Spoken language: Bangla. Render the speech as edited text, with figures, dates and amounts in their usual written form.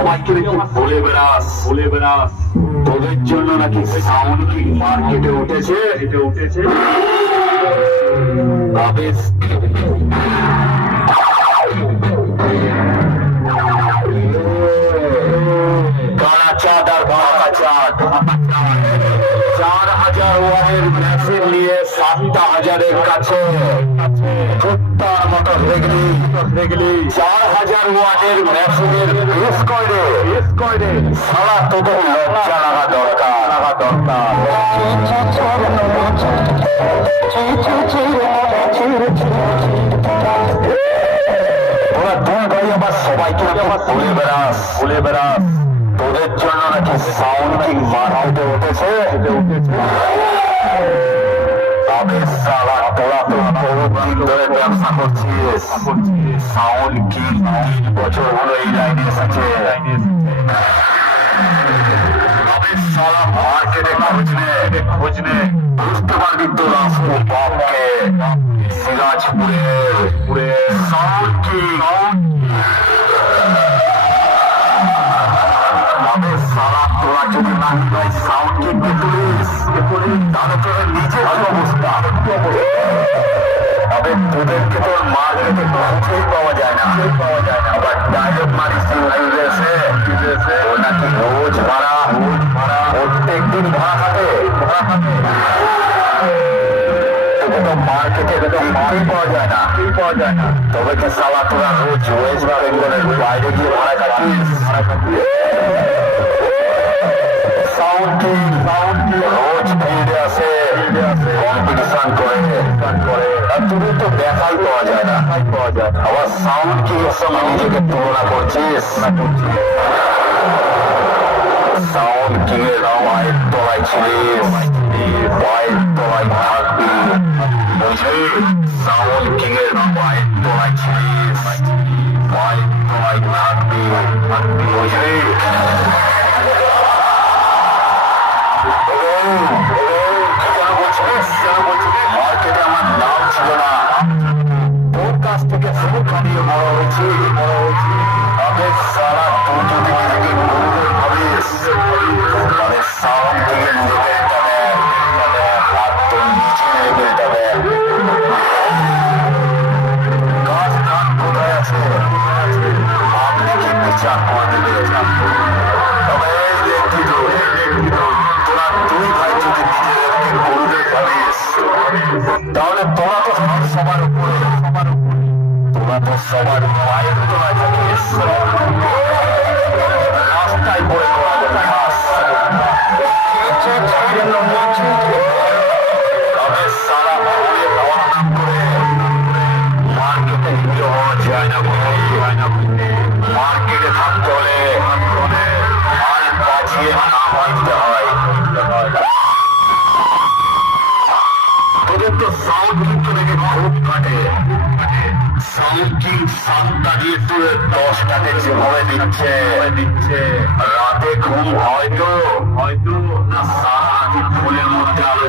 সবাইকে দেখি বলে বেড়াস তোদের জন্য নাকি সাউন্ড কিং মার্কেটে উঠেছে আবেশ কালা চাঁদ আর বাঁকা চাঁদ 4000 ওয়াটের মেশিন নিয়ে 7000-এর কাছে কুত্তার মতো দেখলি 4000 ওয়াটের মেশিনের বেশ করে সারা তোদের লজ্জা লাগা দরকার তোরা দুই ভাই আবার সবাইকে বলে বেড়াস তোদের জন্য নাকি সাউন্ড কিং মার্কেটে উঠেছে তোরা তো বহুত দিন ধরে ব্যবসা করছিস সাউন্ড কিং 3 বছর হলো এই লাইনে এসেছে মার্কেটে খোঁজ নে বুঝতে পারবি তোর আসল বাপকে সিরাজপুরে সাউন্ড কিং তোরা যদি নাকি ভাই সাউন্ড কিংকে তুলিস তাহলে তোর নিজের অবস্থা তবে তোদেরকে তোর মার্কেটে খুঁজেই পাওয়া যায় না আবার ডায়লগ মারিস তোর নাকি রোজ ভাড়া প্রত্যেক দিন ভাড়া খাটে মার্কেটে মালই পাওয়া যায় না তবে কি সালা তোরা রোজ ওয়েস্ট বেঙ্গলের বাইরে গিয়ে ভাড়া কাটিস সাউন্ড কিং রোজ ফিল্ডে আসে কম্পিটিশন করে আর তুমি তো দেখাই পাওয়া যায় না আবার সাউন্ড কিং এর সঙ্গে নিজেকে তুলনা করছিস সাউন্ড কিং এর পায়ের তলায় ছিলিস পায়ের তলায় থাকবি বুঝলি সাউন্ড কিং এর পায়ের তলায় ছিলিস পায়ের তলায় থাকবি বুঝলি মার্কেটে আমার নাম ছিল না তোর কাছ থেকে সুখ খাটিয়ে বড় হয়েছি তবে সারা তুই যদি নিজেকে গরিবের ভাবিস তাহলে সাউন্ড কিংয়ের লেভেলটা আর তোর নিচে লেভেলটা কাজ কান কোথায় আছে পাবলিকের বিচার করে দেবে তবে এই দেখবি তোরা দুই ভাই যদি নিজেদেরকে গরিবের ভাবিস তাহলে তোরা তো সবার উপরে তোরা তো সবার পায়ের তলায় থাকিস রাস্তায় পড়ে তবে সারা ঘুরে খাওয়ার নাম করে মার্কেটে হিরো হওয়া যায় না মার্কেটে থাকতে হলে মাল বাঁচিয়ে নাম আনতে হয় তোদের তো সাউন্ড কিংকে দেখে খুব কাটে সাউন্ড কিং 7টা দিয়ে তুলে 10টাকে যেভাবে দিচ্ছে রাতে ঘুম হয়তো না সারা রাতি ফুলের মধ্যে আলো